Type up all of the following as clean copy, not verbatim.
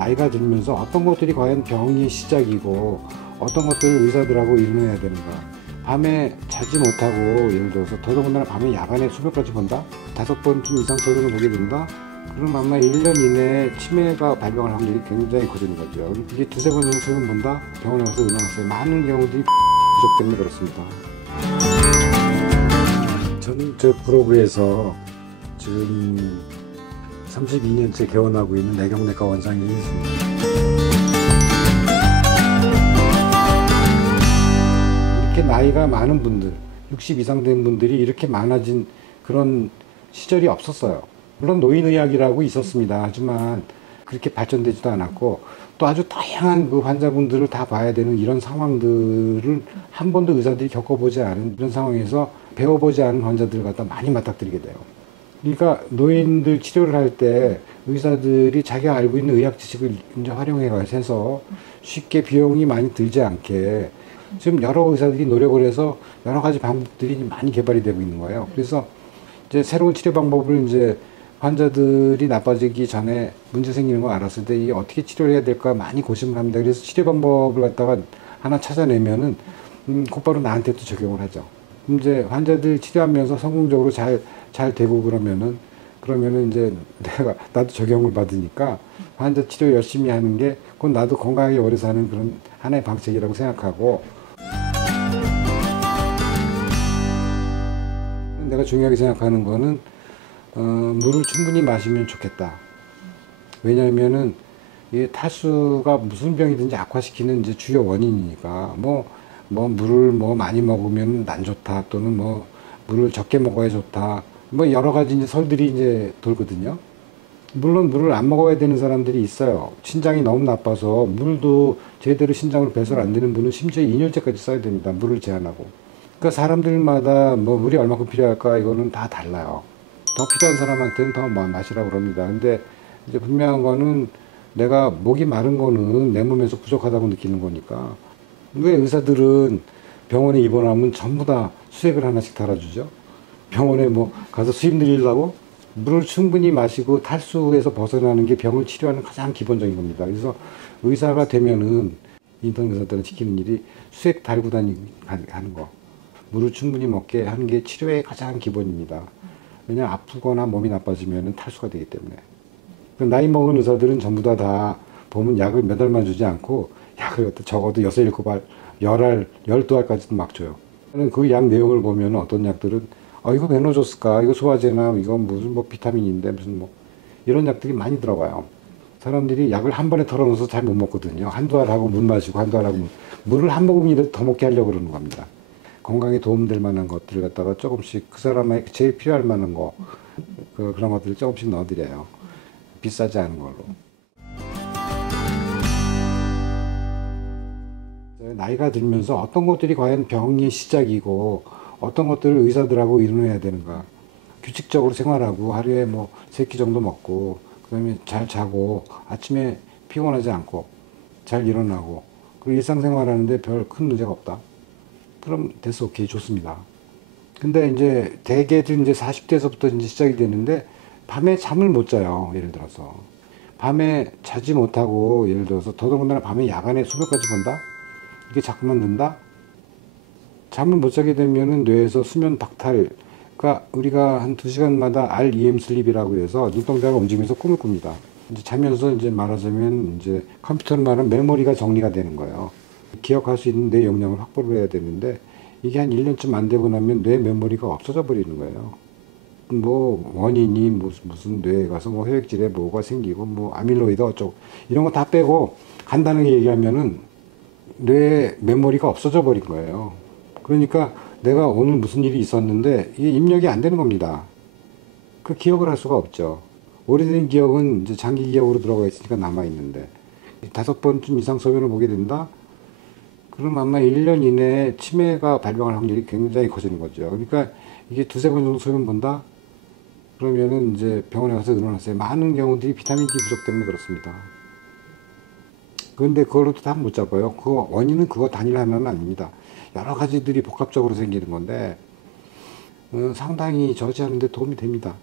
나이가 들면서 어떤 것들이 과연 병의 시작이고 어떤 것들을 의사들하고 의논해야 되는가. 밤에 자지 못하고 예를 들어서 더더군다나 밤에 야간에 수면까지 본다? 5번쯤 이상 소변을 보게 된다? 그럼 아마 1년 이내에 치매가 발병할 확률이 굉장히 커지는 거죠. 이게 2~3번 정도 소변 본다? 병원에 가서 의논하세요. 많은 경우들이 부족 때문에 그렇습니다. 저는 저 브로그에서 지금 32년째 개원하고 있는 내경내과 원장이 있습니다. 이렇게 나이가 많은 분들, 60 이상 된 분들이 이렇게 많아진 그런 시절이 없었어요. 물론 노인의학이라고 있었습니다. 하지만 그렇게 발전되지도 않았고 또 아주 다양한 그 환자분들을 다 봐야 되는 이런 상황들을 한 번도 의사들이 겪어보지 않은 이런 상황에서 배워보지 않은 환자들을 갖다 많이 맞닥뜨리게 돼요. 그러니까 노인들 치료를 할 때 의사들이 자기가 알고 있는 의학 지식을 이제 활용해 가서 쉽게 비용이 많이 들지 않게 지금 여러 의사들이 노력을 해서 여러 가지 방법들이 많이 개발이 되고 있는 거예요. 그래서 이제 새로운 치료 방법을 이제 환자들이 나빠지기 전에 문제 생기는 거 알았을 때 이게 어떻게 치료를 해야 될까 많이 고심을 합니다. 그래서 치료 방법을 갖다가 하나 찾아내면은 곧바로 나한테 또 적용을 하죠. 이제 환자들 치료하면서 성공적으로 잘 되고 그러면은 이제 나도 적용을 받으니까 환자 치료 열심히 하는 게 그건 나도 건강하게 오래 사는 그런 하나의 방책이라고 생각하고, 내가 중요하게 생각하는 거는 물을 충분히 마시면 좋겠다. 왜냐하면은 이 탈수가 무슨 병이든지 악화시키는 이제 주요 원인이니까 물을 많이 먹으면 안 좋다, 또는 물을 적게 먹어야 좋다, 여러 가지 이제 설들이 이제 돌거든요. 물론 물을 안 먹어야 되는 사람들이 있어요. 신장이 너무 나빠서 물도 제대로 신장으로 배설 안 되는 분은 심지어 이뇨제까지 써야 됩니다. 물을 제한하고. 그러니까 사람들마다 물이 얼마큼 필요할까 이거는 다 달라요. 더 필요한 사람한테는 더 마시라고 그럽니다. 근데 이제 분명한 거는 내가 목이 마른 거는 내 몸에서 부족하다고 느끼는 거니까. 왜 의사들은 병원에 입원하면 전부 다 수액을 하나씩 달아주죠? 병원에 가서 수입 늘리려고? 물을 충분히 마시고 탈수에서 벗어나는 게 병을 치료하는 가장 기본적인 겁니다. 그래서 의사가 되면은 인턴 의사들은 지키는 일이 수액 달고 하는 거. 물을 충분히 먹게 하는 게 치료의 가장 기본입니다. 왜냐하면 아프거나 몸이 나빠지면 탈수가 되기 때문에. 나이 먹은 의사들은 전부 다 보면 약을 몇 알만 주지 않고 약을 적어도 6, 7알, 10알, 12알까지도 막 줘요. 그 약 내용을 보면 어떤 약들은 이거 왜 넣어줬을까? 이거 소화제나 이건 무슨 비타민인데 무슨 이런 약들이 많이 들어가요. 사람들이 약을 한 번에 털어넣어서 잘 못 먹거든요. 한두 알하고 물 마시고 한두 알하고 물을 한 모금이라도 더 먹게 하려고 그러는 겁니다. 건강에 도움될 만한 것들을 갖다가 조금씩 그 사람에게 제일 필요할 만한 거 그런 것들을 조금씩 넣어드려요. 비싸지 않은 걸로. 나이가 들면서 어떤 것들이 과연 병의 시작이고 어떤 것들을 의사들하고 의논해야 되는가. 규칙적으로 생활하고 하루에 3끼 정도 먹고 그다음에 잘 자고 아침에 피곤하지 않고 잘 일어나고 그리고 일상생활하는데 별 큰 문제가 없다. 그럼 됐어, 오케이, 좋습니다. 근데 이제 대개들 이제 40대에서부터 이제 시작이 되는데 밤에 잠을 못 자요. 예를 들어서 밤에 자지 못하고 예를 들어서 더더군다나 밤에 야간에 수면까지 본다. 이게 자꾸만 든다. 잠을 못 자게 되면은 뇌에서 수면 박탈, 그러니까 우리가 한 2시간마다 REM 슬립이라고 해서 눈동자가 움직이면서 꿈을 꿉니다. 이제 자면서 이제 말하자면 이제 컴퓨터로 말하면 메모리가 정리가 되는 거예요. 기억할 수 있는 뇌 용량을 확보를 해야 되는데 이게 한 1년쯤 안 되고 나면 뇌 메모리가 없어져 버리는 거예요. 원인이 무슨 뇌에 가서 회액질에 뭐가 생기고 아밀로이드 어쩌고 이런 거 다 빼고 간단하게 얘기하면은 뇌 메모리가 없어져 버린 거예요. 그러니까 내가 오늘 무슨 일이 있었는데 이게 입력이 안 되는 겁니다. 그 기억을 할 수가 없죠. 오래된 기억은 이제 장기 기억으로 들어가 있으니까 남아 있는데 5번쯤 이상 소변을 보게 된다? 그럼 아마 1년 이내에 치매가 발병할 확률이 굉장히 커지는 거죠. 그러니까 이게 2~3번 정도 소변 본다? 그러면은 이제 병원에 가서 의논하세요. 많은 경우들이 비타민 D 부족 때문에 그렇습니다. 그런데 그걸로도 다 못 잡아요. 그 원인은 그거 단일 하나는 아닙니다. 여러 가지들이 복합적으로 생기는 건데 상당히 저지하는 데 도움이 됩니다.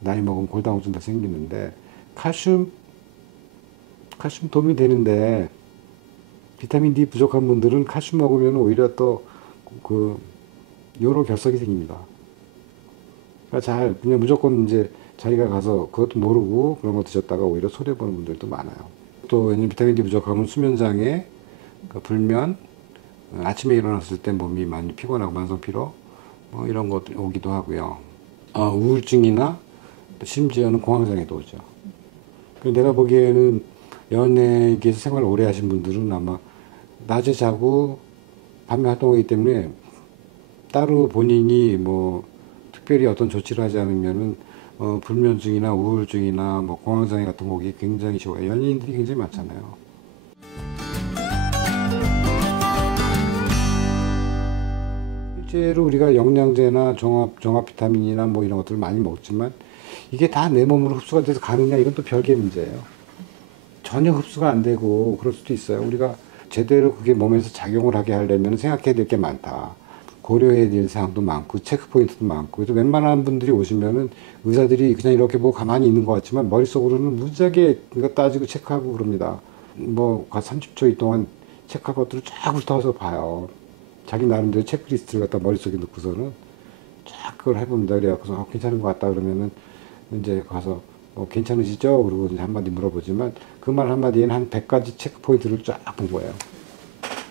나이 먹으면 골다공증 다 생기는데 칼슘 칼슘 도움이 되는데 비타민 D 부족한 분들은 칼슘 먹으면 오히려 또 그 요로 결석이 생깁니다. 그러니까 그냥 무조건 이제 자기가 가서 그것도 모르고 그런 거 드셨다가 오히려 손해보는 분들도 많아요. 또 왜냐면 비타민 D 부족하면 수면장애, 불면, 아침에 일어났을 때 몸이 많이 피곤하고 만성피로 뭐 이런 것 오기도 하고요. 우울증이나 심지어는 공황장애도 오죠. 내가 보기에는 연예계에서 생활을 오래 하신 분들은 아마 낮에 자고 밤에 활동하기 때문에 따로 본인이 뭐 특별히 어떤 조치를 하지 않으면은 불면증이나 우울증이나 뭐 공황장애 같은 거 오기 굉장히 쉬워요. 연예인들이 굉장히 많잖아요. 실제로 우리가 영양제나 종합 비타민이나 뭐 이런 것들을 많이 먹지만 이게 다 내 몸으로 흡수가 돼서 가느냐, 이건 또 별개의 문제예요. 전혀 흡수가 안 되고 그럴 수도 있어요. 우리가 제대로 그게 몸에서 작용을 하게 하려면 생각해야 될 게 많다. 고려해야 될 사항도 많고 체크 포인트도 많고. 그래서 웬만한 분들이 오시면은 의사들이 그냥 이렇게 보고 가만히 있는 것 같지만 머릿속으로는 무지하게 이거 따지고 체크하고 그럽니다. 뭐 30초 동안 체크할 것들을 쫙 훑어서 봐요. 자기 나름대로 체크리스트를 갖다 머릿속에 넣고서는 쫙 그걸 해봅니다. 그래갖고서 괜찮은 것 같다 그러면은 이제 가서 괜찮으시죠? 그러고 이제 한마디 물어보지만 그 말 한마디에는 한 100가지 체크 포인트를 쫙 본 거예요.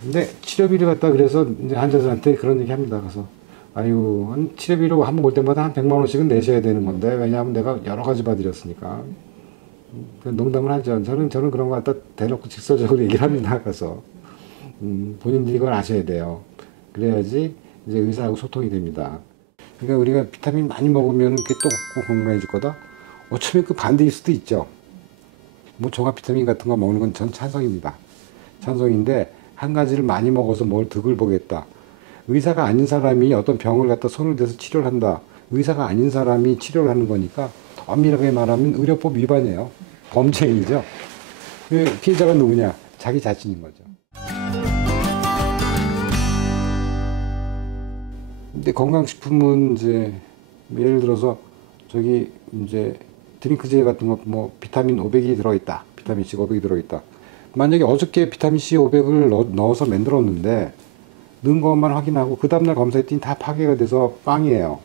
근데 치료비를 갖다 그래서 이제 환자들한테 그런 얘기 합니다. 가서 아유, 치료비로 한 번 올 때마다 한 100만 원씩은 내셔야 되는 건데, 왜냐하면 내가 여러 가지 봐드렸으니까. 농담을 하죠. 저는 그런 거 갖다 대놓고 직설적으로 얘기를 합니다. 가서 본인들이 이걸 아셔야 돼요. 그래야지 이제 의사하고 소통이 됩니다. 그러니까 우리가 비타민 많이 먹으면 그게 또 건강해질 거다? 어쩌면 그 반대일 수도 있죠. 뭐 종합 비타민 같은 거 먹는 건 전 찬성입니다. 찬성인데 한 가지를 많이 먹어서 뭘 득을 보겠다. 의사가 아닌 사람이 어떤 병을 갖다 손을 대서 치료를 한다. 의사가 아닌 사람이 치료를 하는 거니까 엄밀하게 말하면 의료법 위반이에요. 범죄행위죠. 피해자가 누구냐? 자기 자신인 거죠. 근데 건강식품은 이제 예를 들어서 저기 이제 드링크제 같은 거 뭐 비타민 500이 들어있다. 비타민 C 500이 들어있다. 만약에 어저께 비타민 C 500을 넣어서 만들었는데 넣은 것만 확인하고 그 다음날 검사했더니 다 파괴가 돼서 빵이에요.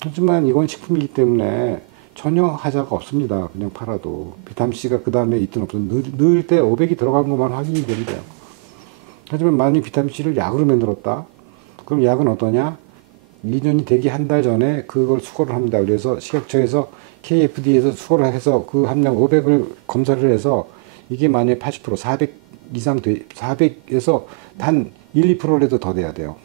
하지만 이건 식품이기 때문에 전혀 하자가 없습니다. 그냥 팔아도. 비타민 C가 그 다음에 있든 없든 넣을 때 500이 들어간 것만 확인이 되면 돼요. 하지만 만약 비타민 C를 약으로 만들었다. 그럼 약은 어떠냐? 2년이 되기 한 달 전에 그걸 수거를 합니다. 그래서 식약처에서 KFD에서 수거를 해서 그 함량 500을 검사를 해서 이게 만약에 80%, 400 이상 400에서 단 1, 2%라도 더 돼야 돼요.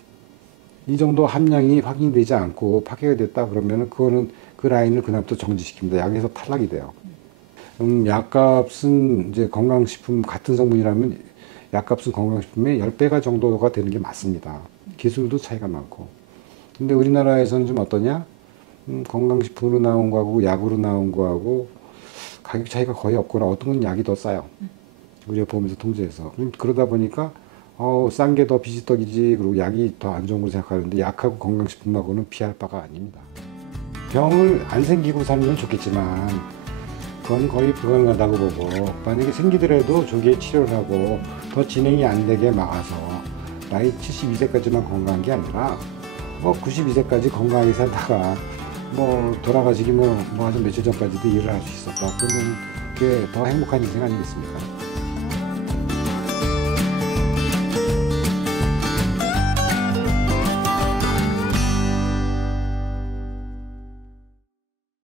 이 정도 함량이 확인되지 않고 파괴가 됐다 그러면은 그거는 그 라인을 그다음부터 정지시킵니다. 약에서 탈락이 돼요. 약값은 이제 건강식품 같은 성분이라면 약값은 건강식품의 10배가 정도가 되는 게 맞습니다. 기술도 차이가 많고. 근데 우리나라에서는 좀 어떠냐? 건강식품으로 나온 거하고 약으로 나온 거하고 가격 차이가 거의 없거나 어떤 건 약이 더 싸요. 의료보험에서 통제해서. 그러다 보니까 싼 게 더 비지떡이지, 그리고 약이 더 안 좋은 걸 생각하는데 약하고 건강식품하고는 비할 바가 아닙니다. 병을 안 생기고 살면 좋겠지만 그건 거의 불가능하다고 보고, 만약에 생기더라도 조기에 치료를 하고 더 진행이 안 되게 막아서 나이 72세까지만 건강한 게 아니라 92세까지 건강하게 살다가 돌아가시기 아주 며칠 전까지도 일을 할 수 있었다. 그러면 그게 더 행복한 인생 아니겠습니까?